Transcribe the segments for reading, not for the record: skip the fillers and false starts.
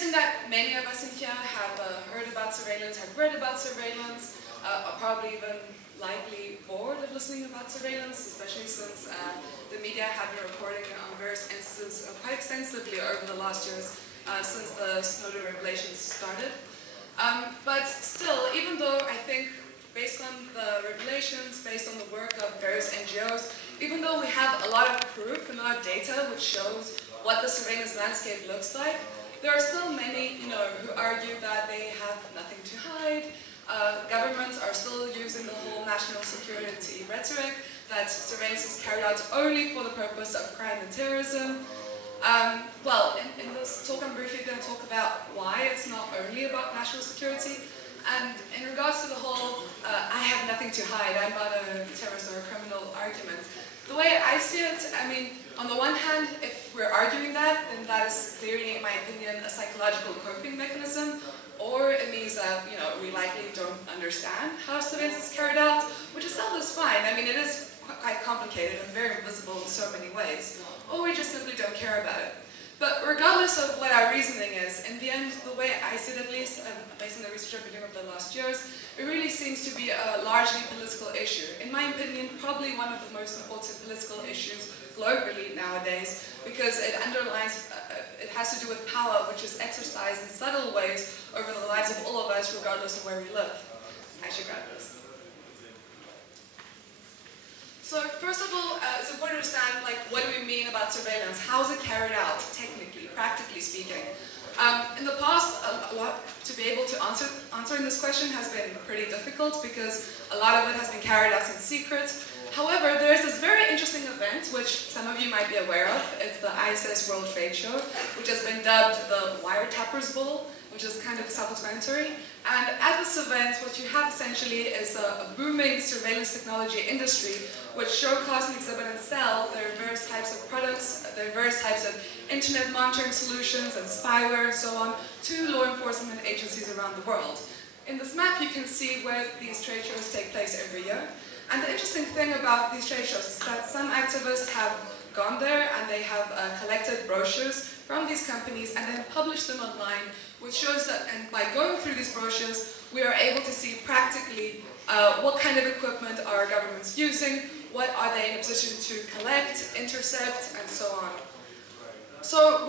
guessing that many of us in here have heard about surveillance, have read about surveillance, are probably even likely bored of listening about surveillance, especially since the media have been reporting on various instances quite extensively over the last years since the Snowden revelations started. But still, even though I think based on the revelations, based on the work of various NGOs, even though we have a lot of proof and a lot of data which shows what the surveillance landscape looks like, there are still many, who argue that they have nothing to hide. Governments are still using the whole national security rhetoric, that surveillance is carried out only for the purpose of crime and terrorism. Well, in this talk I'm briefly going to talk about why it's not only about national security. And in regards to the whole, I have nothing to hide, I'm not a terrorist or a criminal argument, the way I see it, I mean, on the one hand, if we're arguing that, then that is clearly, in my opinion, a psychological coping mechanism, or it means that, we likely don't understand how surveillance is carried out, which itself is fine. I mean, it is quite complicated and very invisible in so many ways, or we just simply don't care about it. But regardless of what our reasoning is, in the end, the way I see it at least, and based on the research I've been doing over the last years, it really seems to be a largely political issue. In my opinion, probably one of the most important political issues globally nowadays, because it underlines, it has to do with power, which is exercised in subtle ways over the lives of all of us, regardless of where we live. I should grab this. So first of all, it's important to understand, what do we mean about surveillance? How is it carried out, technically, practically speaking? In the past, to be able to answering this question has been pretty difficult because a lot of it has been carried out in secret. However, there is this very interesting event, which some of you might be aware of. It's the ISS World Trade Show, which has been dubbed the Wiretappers Ball, which is kind of self-explanatory. And at this event, what you have essentially is a booming surveillance technology industry, which showcase and exhibit and sell their various types of products, their various types of internet monitoring solutions and spyware and so on to law enforcement agencies around the world. In this map, you can see where these trade shows take place every year. And the interesting thing about these trade shows is that some activists have gone there and they have collected brochures from these companies and then published them online, which shows that, and by going through these brochures, we are able to see practically what kind of equipment are governments using, what are they in a position to collect, intercept, and so on. So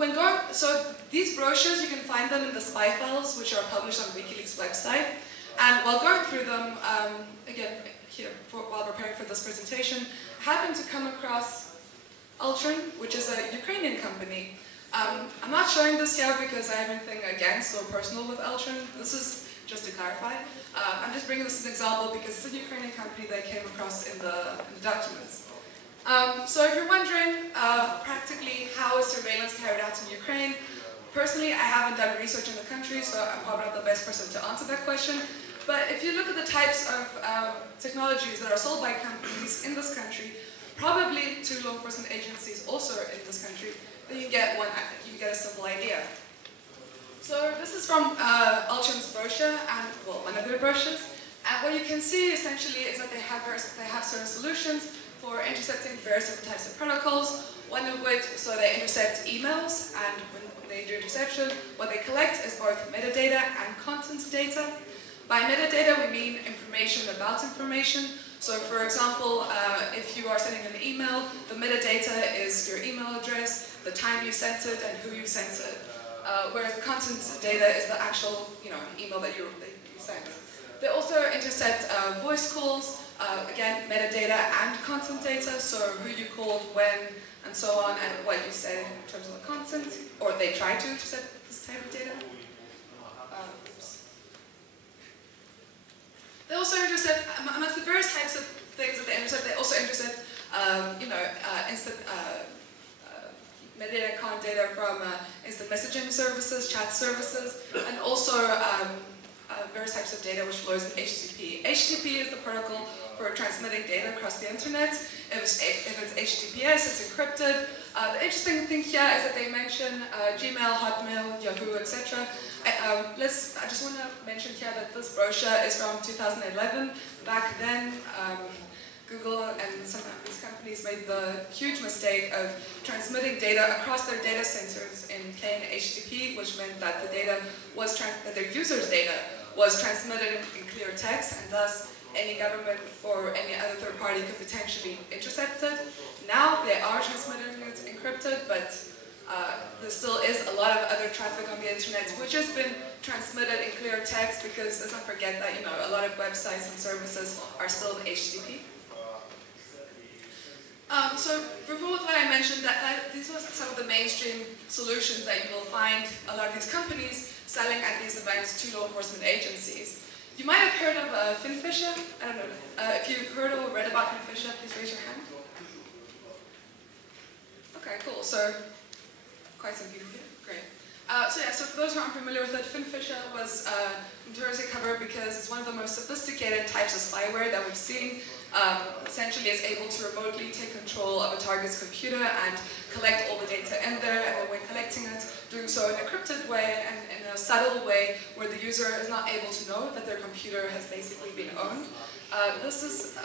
these brochures, you can find them in the spy files, which are published on WikiLeaks' website. And while going through them, again, here, while preparing for this presentation, I happened to come across Ultron, which is a Ukrainian company. I'm not showing this here because I have anything against or personal with Ultron. This is just to clarify. I'm just bringing this as an example because it's a Ukrainian company that I came across in the documents. So if you're wondering practically how is surveillance carried out in Ukraine, personally I haven't done research in the country, so I'm probably not the best person to answer that question. But if you look at the types of technologies that are sold by companies in this country, probably to law enforcement agencies also in this country, then you get a simple idea. So this is from Ultron's brochure, and well, one of their brochures. And what you can see essentially is that they have certain solutions for intercepting various different types of protocols. One of which, so they intercept emails, and when they do interception, what they collect is both metadata and content data. By metadata, we mean information about information. So for example, if you are sending an email, the metadata is your email address, the time you sent it, and who you sent it. Whereas the content data is the actual, email that you sent. They also intercept voice calls, again, metadata and content data, so who you called, when, and so on, and what you said in terms of the content, or they try to intercept this type of data. They also intercept, amongst the various types of things that they intercept, they also intercept, instant metadata and content data from instant messaging services, chat services, and also various types of data which flows in HTTP. HTTP is the protocol for transmitting data across the internet. If it's HTTPS, it's encrypted. The interesting thing here is that they mention Gmail, Hotmail, Yahoo, etc. I just want to mention here that this brochure is from 2011. Back then, Google and some of these companies made the huge mistake of transmitting data across their data centers in plain HTTP, which meant that the data was that their users' data was transmitted in clear text, and thus any government or any other third party could potentially intercept it. Now they are transmitting it encrypted, but there still is a lot of other traffic on the internet which has been transmitted in clear text, because let's not forget that, you know, a lot of websites and services are still HTTP. So before what I mentioned, that these were some of the mainstream solutions that you will find a lot of these companies selling at these events to law enforcement agencies. You might have heard of Finfisher. I don't know. If you've heard or read about Finfisher, please raise your hand. Okay, cool. So quite some people here. Great. So for those who aren't familiar with it, Finfisher was notoriously covered because it's one of the most sophisticated types of spyware that we've seen. Essentially, it's able to remotely take control of a target's computer and collect all the data in there, and then when collecting it, doing so in an encrypted way and in a subtle way where the user is not able to know that their computer has basically been owned. This is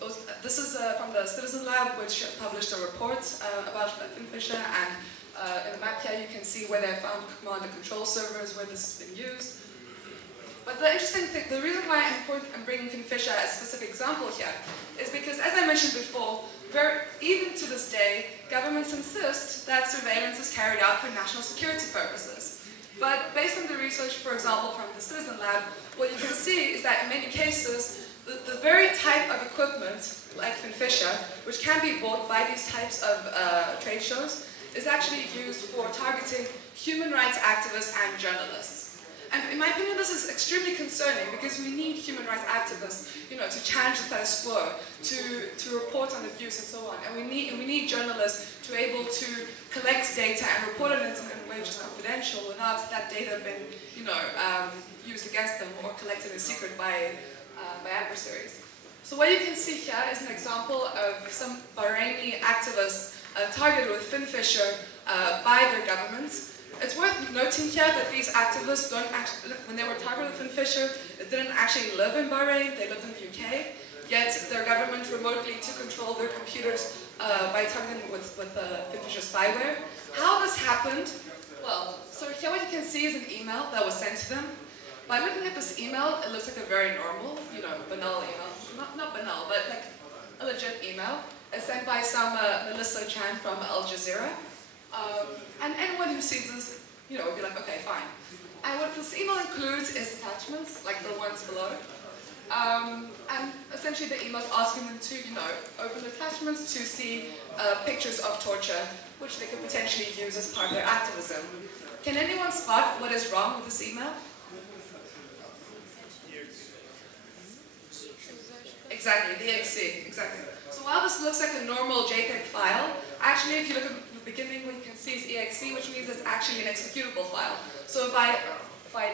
from the Citizen Lab, which published a report about Finfisher, and in the map here you can see where they found command and control servers where this has been used. But the interesting thing, the reason why I'm bringing Finfisher as a specific example here is because, as I mentioned before, even to this day, governments insist that surveillance is carried out for national security purposes. But based on the research, for example, from the Citizen Lab, what you can see is that in many cases, the very type of equipment, like Finfisher, which can be bought by these types of trade shows, is actually used for targeting human rights activists and journalists. And in my opinion, this is extremely concerning because we need human rights activists, you know, to challenge the status quo, to report on abuse and so on. And we need journalists to be able to collect data and report on it in a way which is confidential without that data being, you know, used against them or collected in secret by adversaries. So what you can see here is an example of some Bahraini activists targeted with Finfisher by their governments. It's worth noting here that these activists don't actually, when they were targeted with Finfisher, they didn't actually live in Bahrain, they lived in the UK, yet their government remotely took control of their computers by targeting them with Finfisher spyware. How this happened? Well, so here what you can see is an email that was sent to them. By looking at this email, it looks like a very normal, you know, banal email. Not banal, but like a legit email. It's sent by some Melissa Chan from Al Jazeera. And anyone who sees this, you know, will be like, okay, fine. And what this email includes is attachments, like the ones below. And essentially the email is asking them to, you know, open attachments to see pictures of torture, which they could potentially use as part of their activism. Can anyone spot what is wrong with this email? Exactly, the XC, exactly. So while this looks like a normal JPEG file, actually if you look at the beginning, what you can see is EXE, which means it's actually an executable file. So by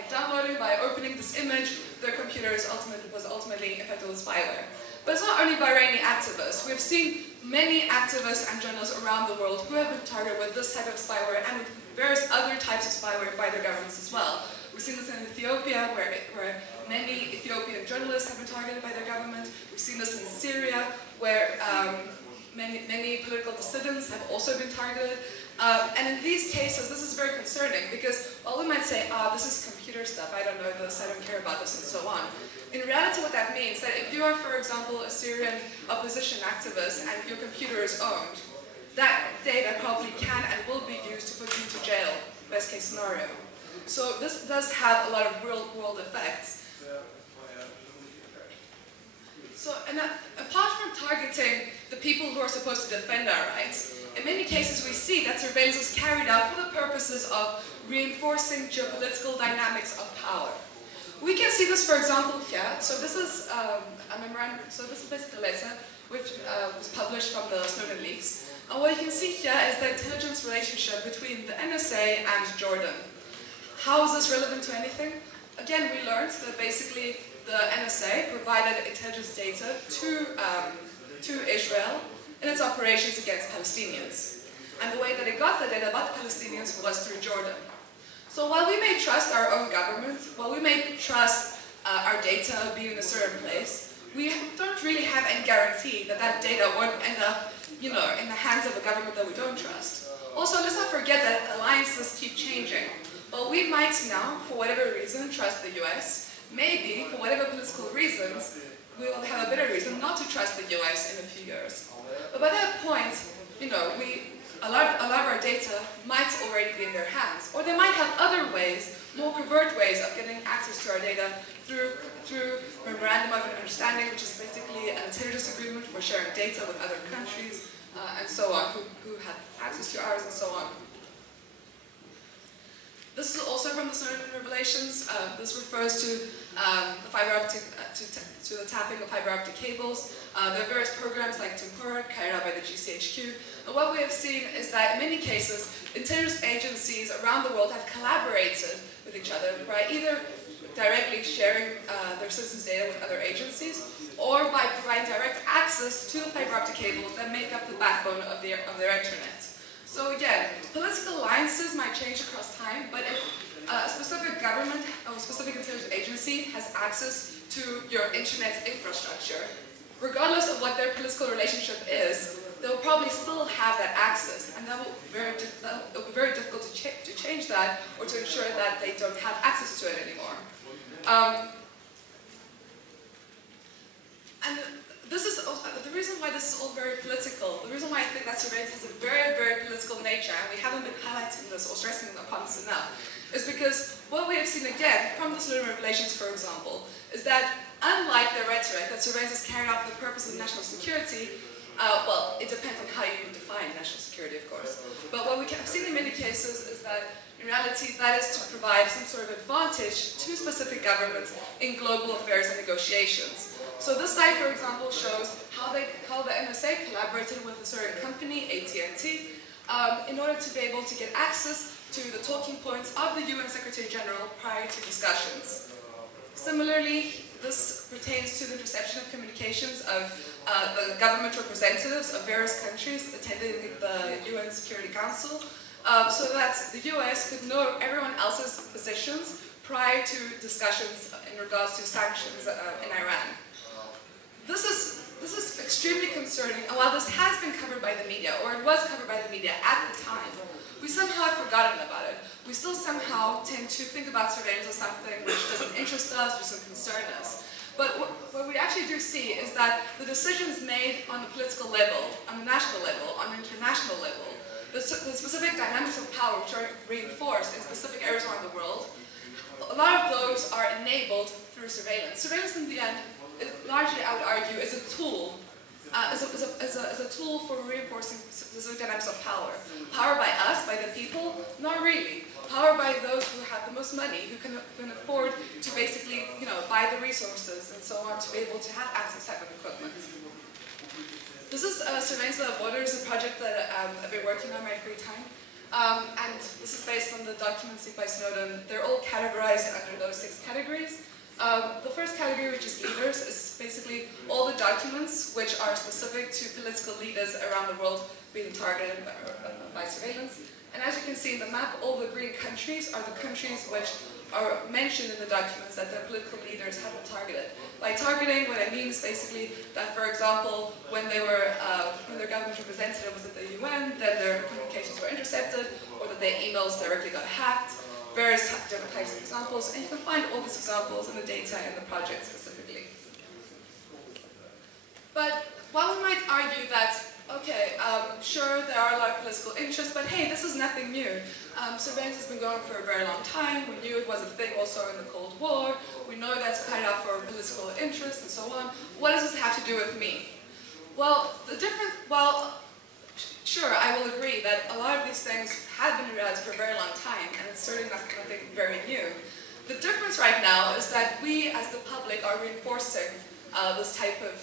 downloading, by opening this image, their computer was ultimately infected with spyware. But it's not only Bahraini activists. We've seen many activists and journalists around the world who have been targeted with this type of spyware and with various other types of spyware by their governments as well. We've seen this in Ethiopia, where many Ethiopian journalists have been targeted by their government. We've seen this in Syria, where many political dissidents have also been targeted. And in these cases, this is very concerning because while we might say, this is computer stuff, I don't know this, I don't care about this, and so on. In reality, what that means is that if you are, for example, a Syrian opposition activist and your computer is owned, that data probably can and will be used to put you to jail, best case scenario. So this does have a lot of real-world effects. So, and apart from targeting the people who are supposed to defend our rights, in many cases we see that surveillance is carried out for the purposes of reinforcing geopolitical dynamics of power. We can see this, for example, here. So this is a memorandum. So this is basically a letter which was published from the Snowden leaks. And what you can see here is the intelligence relationship between the NSA and Jordan. How is this relevant to anything? Again, we learned that basically the NSA provided intelligence data to Israel in its operations against Palestinians. And the way that it got the data about the Palestinians was through Jordan. So while we may trust our own government, while we may trust our data being in a certain place, we don't really have any guarantee that that data won't end up, in the hands of a government that we don't trust. Also, let's not forget that alliances keep changing. Well, we might now, for whatever reason, trust the US. Maybe, for whatever political reasons, we'll have a better reason not to trust the US in a few years. But by that point, a lot of our data might already be in their hands, or they might have other ways, more covert ways of getting access to our data through memorandum of understanding, which is basically an intelligence agreement for sharing data with other countries, and so on, who have access to ours and so on. This is also from the Snowden revelations. This refers to the fiber optic, to the tapping of fiber optic cables. There are various programs like Tempora carried out by the GCHQ. And what we have seen is that in many cases, intelligence agencies around the world have collaborated with each other by either directly sharing their citizens' data with other agencies, or by providing direct access to the fiber optic cables that make up the backbone of their internet. So again, political alliances might change across time, but if a specific government or a specific intelligence agency has access to your internet infrastructure, regardless of what their political relationship is, they'll probably still have that access, and that will be very difficult to change that or to ensure that they don't have access to it anymore. And this is the reason why this is all very political. The reason why I think that surveillance has a very, very political nature, and we haven't been highlighting this or stressing upon this enough, is because what we have seen again from the Snowden revelations, for example, is that unlike the rhetoric that surveillance is carried out for the purpose of national security, well, it depends on how you define national security, of course. But what we have seen in many cases is that in reality, that is to provide some sort of advantage to specific governments in global affairs and negotiations. So this slide, for example, shows how the NSA collaborated with a certain company, AT&T, in order to be able to get access to the talking points of the UN Secretary General prior to discussions. Similarly, this pertains to the interception of communications of the government representatives of various countries attending the UN Security Council, so that the US could know everyone else's positions prior to discussions in regards to sanctions in Iran. This is extremely concerning, and while this has been covered by the media, or it was covered by the media at the time, we somehow have forgotten about it. We still somehow tend to think about surveillance as something which doesn't interest us, doesn't concern us. But what we actually do see is that the decisions made on the political level, on the national level, on the international level, the specific dynamics of power which are reinforced in specific areas around the world, a lot of those are enabled through surveillance. Surveillance, in the end, largely, I would argue, is a tool, is a tool for reinforcing specific dynamics of power. Power by us, by the people? Not really. Power by those who have the most money, who can afford to basically, buy the resources and so on to be able to have access to that type of equipment. This is Surveillance Without Borders, a project that I've been working on in my free time. And this is based on the documents seen by Snowden. They're all categorized under those 6 categories. The first category, which is leaders, is basically all the documents which are specific to political leaders around the world being targeted by surveillance. And as you can see in the map, all the green countries are the countries which are mentioned in the documents that their political leaders have been targeted. By targeting, what I mean is basically that, for example, when their government representative was at the UN, then their communications were intercepted, or that their emails directly got hacked. Various different types of examples, and you can find all these examples in the data in the project specifically. But while we might argue that, okay, sure, there are a lot of political interests, but hey, this is nothing new. Surveillance has been going for a very long time. We knew it was a thing also in the Cold War. We know that's carried out for political interests and so on. What does this have to do with me? Well, sure, I will agree that a lot of these things have been realized for a very long time, and it's certainly nothing very new. The difference right now is that we, as the public, are reinforcing this type of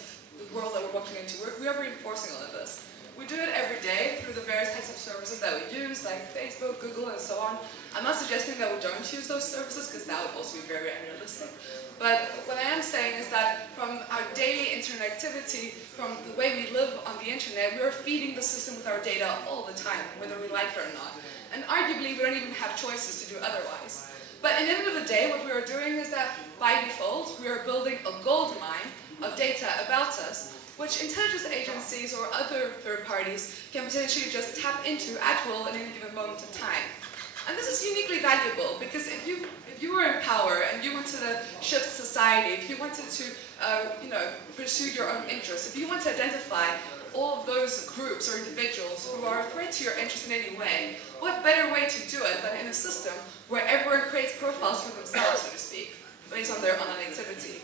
world that we're walking into. We are reinforcing all of this. We do it every day through the various types of services that we use, like Facebook, Google, and so on. I'm not suggesting that we don't use those services, because that would also be very unrealistic. But what I am saying is that from our daily internet activity, from the way we live on the internet, we are feeding the system with our data all the time, whether we like it or not. And arguably, we don't even have choices to do otherwise. But at the end of the day, what we are doing is that, by default, we are building a gold mine of data about us, which intelligence agencies or other third parties can potentially just tap into at will at any given moment of time. And this is uniquely valuable because if you were in power and you wanted to shift society, if you wanted to pursue your own interests, if you want to identify all of those groups or individuals who are a threat to your interest in any way, what better way to do it than in a system where everyone creates profiles for themselves, so to speak, based on their online activity.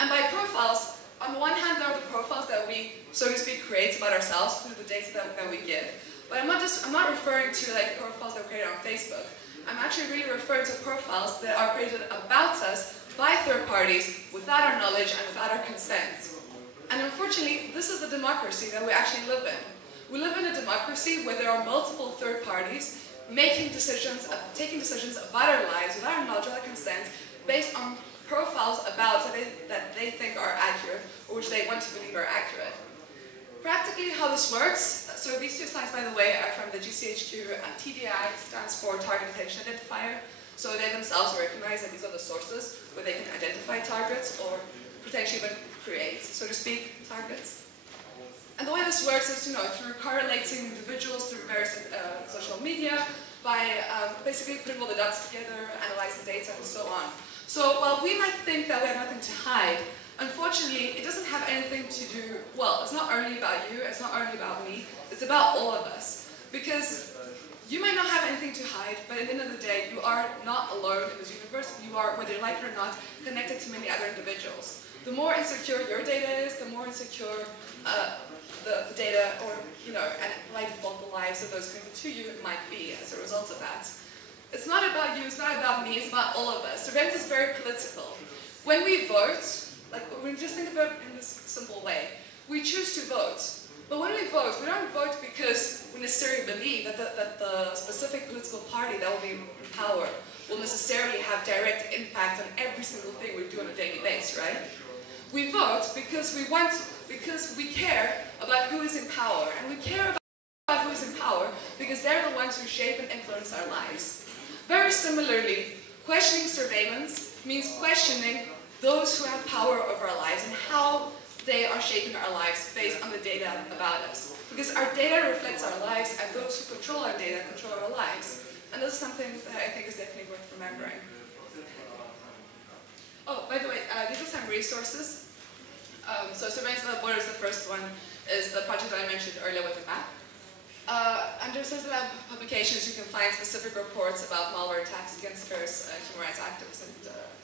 And by profiles, on the one hand, there are the profiles that we, so to speak, create about ourselves through the data that we give. But I'm not referring to like profiles that are created on Facebook. I'm actually really referring to profiles that are created about us by third parties without our knowledge and without our consent. And unfortunately, this is the democracy that we actually live in. We live in a democracy where there are multiple third parties taking decisions about our lives without our knowledge or our consent, based on profiles about that they think are accurate, or which they want to believe are accurate. Practically how this works, so these two slides, by the way, are from the GCHQ. TDI stands for Target Detection Identifier. So they themselves recognize that these are the sources where they can identify targets or potentially even create, so to speak, targets. And the way this works is, through correlating individuals through various social media, by basically putting all the dots together, analyzing data, and so on. So while we might think that we have nothing to hide, unfortunately, it doesn't have anything to do, well, it's not only about you, it's not only about me, it's about all of us. Because you might not have anything to hide, but at the end of the day, you are not alone in this universe. You are, whether you like it or not, connected to many other individuals. The more insecure your data is, the more insecure the data, or, and by default, the lives of those connected to you might be as a result of that. It's not about you, it's not about me, it's about all of us. Surveillance is very political. When we vote, when we just think about it in this simple way, we choose to vote. But when we vote, we don't vote because we necessarily believe that the specific political party that will be in power will necessarily have direct impact on every single thing we do on a daily basis, right? We vote because we care about who is in power, and we care about who is in power because they're the ones who shape and influence our lives. Very similarly, questioning surveillance means questioning those who have power over our lives and how they are shaping our lives based on the data about us. Because our data reflects our lives, and those who control our data control our lives. And this is something that I think is definitely worth remembering. Oh, by the way, these are some resources. So Surveillance Without Borders, the first one, is the project that I mentioned earlier with the map. Under Surveillance Lab publications, you can find specific reports about malware attacks against various human rights activists and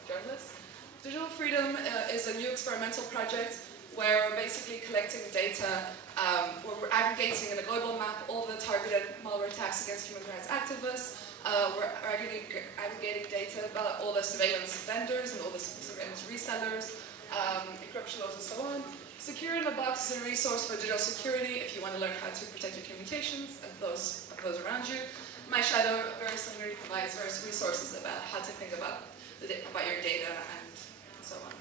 journalists. Digital Freedom is a new experimental project where we're basically collecting data, where we're aggregating in a global map all the targeted malware attacks against human rights activists. We're aggregating data about all the surveillance vendors and all the surveillance resellers, encryption laws, and so on. Secure in a Box is a resource for digital security if you want to learn how to protect your communications and those around you. My Shadow very similarly provides various resources about how to think about your data and so on.